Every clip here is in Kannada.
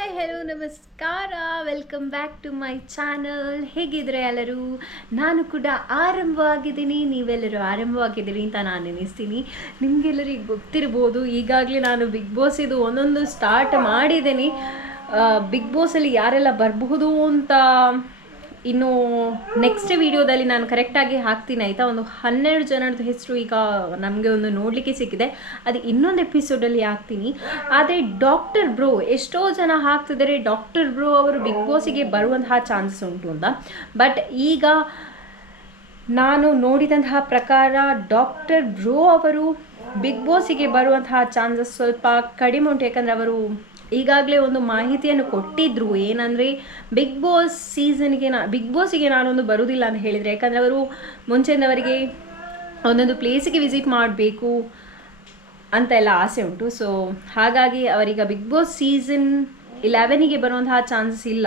ಹಾಯ್ ಹೆಲೋ ನಮಸ್ಕಾರ. Welcome back to my channel ಹೇಗಿದ್ರೆ ಎಲ್ಲರೂ? ನಾನು ಕೂಡ ಆರಂಭವಾಗಿದ್ದೀನಿ. ನೀವೆಲ್ಲರೂ ಆರಂಭವಾಗಿದ್ದೀರಿ ಅಂತ ನಾನು ನೆನೆಸ್ತೀನಿ ನಿಮಗೆಲ್ಲರಿಗೆ ಗೊತ್ತಿರ್ಬೋದು, ಈಗಾಗಲೇ ನಾನು ಬಿಗ್ ಬಾಸ್ ಇದು ಒಂದೊಂದು ಸ್ಟಾರ್ಟ್ ಮಾಡಿದ್ದೀನಿ. ಬಿಗ್ ಬಾಸಲ್ಲಿ ಯಾರೆಲ್ಲ ಬರಬಹುದು ಅಂತ ಇನ್ನು ನೆಕ್ಸ್ಟ್ ವಿಡಿಯೋದಲ್ಲಿ ನಾನು ಕರೆಕ್ಟಾಗಿ ಹಾಕ್ತೀನಿ ಆಯಿತಾ? ಒಂದು ಹನ್ನೆರಡು ಜನರದ್ದು ಹೆಸರು ಈಗ ನಮಗೆ ಒಂದು ನೋಡಲಿಕ್ಕೆ ಸಿಕ್ಕಿದೆ. ಅದು ಇನ್ನೊಂದು ಎಪಿಸೋಡಲ್ಲಿ ಹಾಕ್ತೀನಿ. ಆದರೆ ಡಾಕ್ಟರ್ ಬ್ರೋ ಎಷ್ಟೋ ಜನ ಹಾಕ್ತಿದ್ದಾರೆ. ಡಾಕ್ಟರ್ ಬ್ರೋ ಅವರು ಬಿಗ್ ಬಾಸಿಗೆ ಬರುವಂತಹ ಚಾನ್ಸಸ್ ಉಂಟು ಅಂತ. ಬಟ್ ಈಗ ನಾನು ನೋಡಿದಂತಹ ಪ್ರಕಾರ ಡಾಕ್ಟರ್ ಬ್ರೋ ಅವರು ಬಿಗ್ ಬಾಸಿಗೆ ಬರುವಂತಹ ಚಾನ್ಸಸ್ ಸ್ವಲ್ಪ ಕಡಿಮೆ ಉಂಟು. ಯಾಕಂದರೆ ಅವರು ಈಗಾಗಲೇ ಒಂದು ಮಾಹಿತಿಯನ್ನು ಕೊಟ್ಟಿದ್ರು. ಏನಂದರೆ ಬಿಗ್ ಬಾಸ್ ಸೀಸನ್ಗೆ ನಾ ಬಿಗ್ ಬಾಸಿಗೆ ನಾನೊಂದು ಬರುವುದಿಲ್ಲ ಅಂತ ಹೇಳಿದರೆ. ಯಾಕಂದರೆ ಅವರು ಮುಂಚೆಯಿಂದವರಿಗೆ ಒಂದೊಂದು ಪ್ಲೇಸಿಗೆ ವಿಸಿಟ್ ಮಾಡಬೇಕು ಅಂತ ಎಲ್ಲ ಆಸೆ ಉಂಟು. ಸೊ ಹಾಗಾಗಿ ಅವರೀಗ ಬಿಗ್ ಬಾಸ್ ಸೀಸನ್ ಇಲೆವೆನಿಗೆ ಬರುವಂತಹ ಚಾನ್ಸಸ್ ಇಲ್ಲ.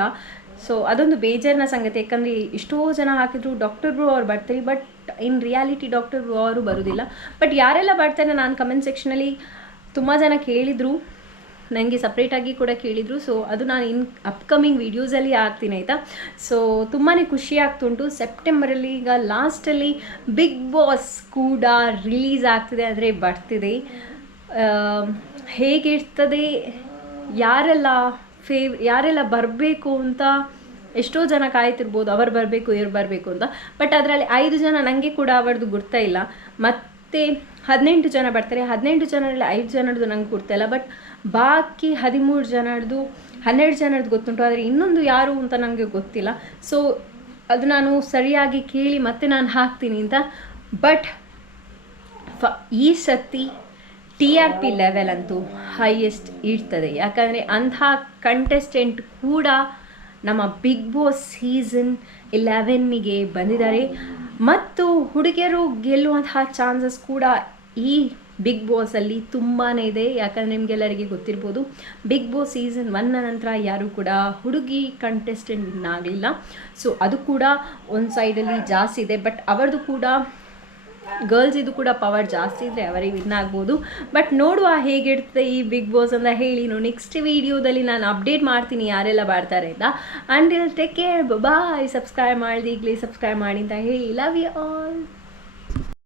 ಸೊ ಅದೊಂದು ಬೇಜಾರಿನ ಸಂಗತಿ. ಯಾಕಂದರೆ, ಎಷ್ಟೋ ಜನ ಹಾಕಿದ್ರು ಡಾಕ್ಟರ್ ಬ್ರೋ ಅವ್ರು ಬರ್ತಾರೆ. But in reality doctor bro ಅವರು ಬರೋದಿಲ್ಲ. ಬಟ್ ಯಾರೆಲ್ಲ ಬರ್ತಾರೆ, ನಾನು ಕಮೆಂಟ್ ಸೆಕ್ಷನಲ್ಲಿ ತುಂಬ ಜನ ಕೇಳಿದರು. ನನಗೆ ಸಪ್ರೇಟಾಗಿ ಕೂಡ ಕೇಳಿದರು. ಸೊ ಅದು ನಾನು ಇನ್ ಅಪ್ಕಮಿಂಗ್ ವೀಡಿಯೋಸಲ್ಲಿ ಹಾಕ್ತೀನಿ, ಆಯಿತಾ? ಸೊ ತುಂಬಾ ಖುಷಿ ಆಗ್ತುಂಟು. ಸೆಪ್ಟೆಂಬರಲ್ಲಿ ಈಗ ಲಾಸ್ಟಲ್ಲಿ ಬಿಗ್ ಬಾಸ್ ಕೂಡ ರಿಲೀಸ್ ಆಗ್ತಿದೆ, ಆದರೆ ಬರ್ತಿದೆ. ಹೇಗಿರ್ತದೆ ಯಾರೆಲ್ಲ ಫೇವ್ ಯಾರೆಲ್ಲ ಬರಬೇಕು ಅಂತ ಎಷ್ಟೋ ಜನ ಕಾಯ್ತಿರ್ಬೋದು. ಅವ್ರು ಬರಬೇಕು, ಇವ್ರು ಬರಬೇಕು ಅಂತ. ಬಟ್ ಅದರಲ್ಲಿ ಐದು ಜನ ನನಗೆ ಕೂಡ ಅವರದ್ದು ಗುರ್ತಾ ಇಲ್ಲ. ಮತ್ತು ಹದಿನೆಂಟು ಜನ ಬರ್ತಾರೆ. ಹದಿನೆಂಟು ಜನರಲ್ಲಿ ಐದು ಜನರದ್ದು ನಂಗೆ ಗೊತ್ತಿಲ್ಲ ಬಟ್ ಬಾಕಿ ಹದಿಮೂರು ಜನರದ್ದು, ಹನ್ನೆರಡು ಜನರದ್ದು ಗೊತ್ತುಂಟು. ಆದರೆ ಇನ್ನೊಂದು ಯಾರು ಅಂತ ನನಗೆ ಗೊತ್ತಿಲ್ಲ. ಸೊ ಅದು ನಾನು ಸರಿಯಾಗಿ ಕೇಳಿ ಮತ್ತೆ ನಾನು ಹಾಕ್ತೀನಿ ಅಂತ. ಬಟ್ ಫ, ಈ ಸತಿ ಟಿ ಆರ್ ಪಿ ಲೆವೆಲ್ ಅಂತೂ ಹೈಯೆಸ್ಟ್ ಇರ್ತದೆ. ಯಾಕಂದರೆ ಅಂಥ ಕಂಟೆಸ್ಟೆಂಟ್ ಕೂಡ ನಮ್ಮ ಬಿಗ್ ಬಾಸ್ ಸೀಸನ್ ಇಲೆವೆನ್ನಿಗೆ ಬಂದಿದ್ದಾರೆ. ಮತ್ತು ಹುಡುಗಿಯರು ಗೆಲ್ಲುವಂತಹ ಚಾನ್ಸಸ್ ಕೂಡ ಈ ಬಿಗ್ ಬಾಸಲ್ಲಿ ತುಂಬಾ ಇದೆ. ಯಾಕಂದರೆ ನಿಮಗೆಲ್ಲರಿಗೆ ಗೊತ್ತಿರ್ಬೋದು ಬಿಗ್ ಬಾಸ್ ಸೀಸನ್ ಒನ್ನ ನಂತರ ಯಾರೂ ಕೂಡ ಹುಡುಗಿ ಕಂಟೆಸ್ಟೆಂಟ್ ಆಗಲಿಲ್ಲ. ಸೊ ಅದು ಕೂಡ ಒಂದು ಸೈಡಲ್ಲಿ ಜಾಸ್ತಿ ಇದೆ. ಬಟ್ ಅವರದು ಕೂಡ ಗರ್ಲ್ಸ್ ಇದು ಕೂಡ ಪವರ್ ಜಾಸ್ತಿ ಇದ್ರೆ ಅವರಿಗೆ ವಿನ್ ಆಗ್ಬೋದು. ಬಟ್ ನೋಡುವ ಹೇಗಿರ್ತದೆ ಈ ಬಿಗ್ ಬಾಸ್ ಅಂತ ಹೇಳಿ ನೋ ನೆಕ್ಸ್ಟ್ ವಿಡಿಯೋದಲ್ಲಿ ನಾನು ಅಪ್ಡೇಟ್ ಮಾಡ್ತೀನಿ ಯಾರೆಲ್ಲ ಬರ್ತಾರೆ ಅಂತ. And take care bye subscribe ಮಾಡಿದೆ ಈಗಲೇ ಸಬ್ಸ್ಕ್ರೈಬ್ ಮಾಡಿ ಅಂತ ಹೇಳಿ. Love you all